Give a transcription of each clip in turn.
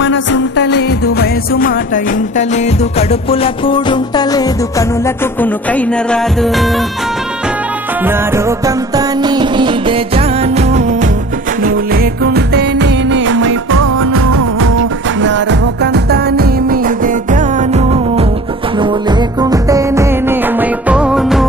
మనసుంటలేదు, వయసు మాట ఇంటలేదు, కడుపుల కూడుంటలేదు, కనులకు కునుకైన రాదు. నా రోకంతా నీదే జాను, నువ్వు లేకుంటే నేనేమైపోను. నా రోకంతా నీ మీదే జాను, నువ్వు లేకుంటే నేనేమైపోను.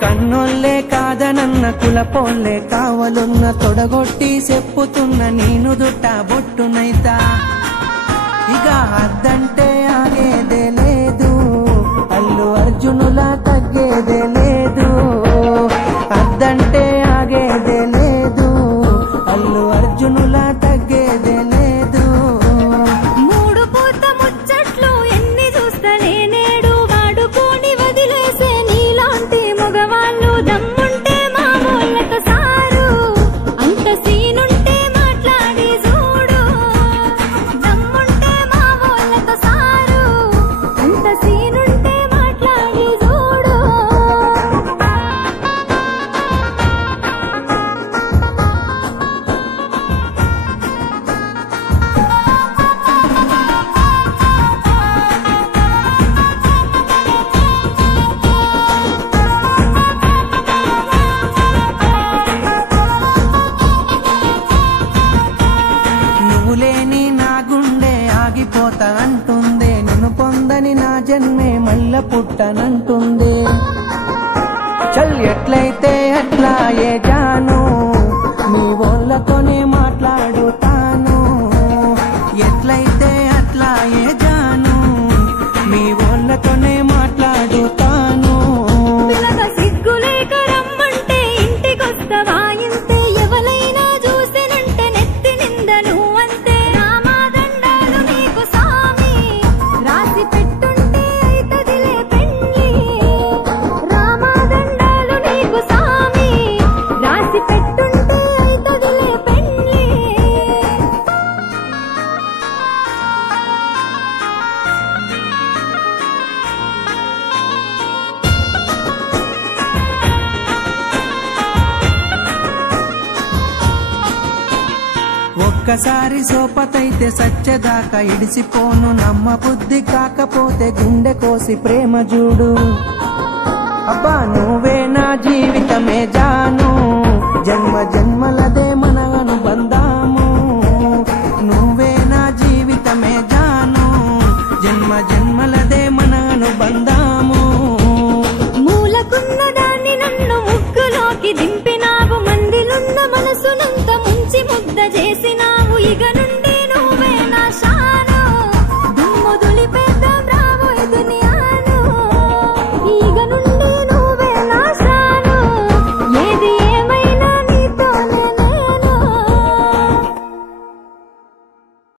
కన్నోళ్ళే కాదనన్న కులపోళ్ళే కావలున్న తొడగొట్టి చెప్పుతున్న నేను దుట్ట బొట్టునైతా. ఇక అద్దంటే ఆగేదే లేదు, అల్లు అర్జునులా తగ్గేదే లేదు. అద్దంటే ఆగేదే లేదు, అల్లు అర్జునులా తగ్గేదే లేదు. మూడు పూత ముచ్చట్లు ఎన్ని చూస్తలే నేడు, వాడుకోని వదిలేసే నీలాంటి మగవాళ్ళు దమ్ముంటే మా వాళ్ళకు సారు. అంత సీనుంటే మాట్లాడి చూడు, దమ్ముంటే మా వాళ్ళకు సారు. అంత సీనుంటే మాట్లాడి చూడు. నువ్వు లేని నా గుండె ఆగిపోతా అంటుంది, నిన్ను పొందని నా జన్మే మళ్ళా పుట్టనంటుంది. చల్ ఎట్లయితే అట్లా ఏ జాను, నీ వాళ్ళతోనే మాట్లాడుతాను. ఎట్లయితే అట్లా ఏ జాను, మీ వాళ్ళతోనే మాట్లాడుతాను. పిల్లగా సిగ్గులేక రమ్మంటే ఇంటికొస్తవా ఇంతే, ఎవలైనా చూసినంటే నెత్తి నింద నువ్వంతే. రామాదండాలు నీకు సామి, రాసి పెట్టుంటే అయితదిలే పెళ్ళి. రామాదండాలు నీకు సామి, రాసి పెట్టుంటే అయితదిలే పెళ్ళి. ఒక్కసారి సోపతైతే సచ్చేదాకా ఇడిసిపోను, నమ్మ బుద్ధి కాకపోతే గుండె కోసి ప్రేమ చూడు. అబ్బా నువ్వే నా జీవితమే జాను, జన్మ జన్మలదే మన అనుబంధాము. నువ్వే నా జీవితమే జాను, జన్మ జన్మలదే మన అనుబంధాము. మూలకున్న దాన్ని నన్ను ముగ్గులోకి దింపినావు, మందిలున్న మనసునంత ముంచి ముద్ద చేసినావు. ఇక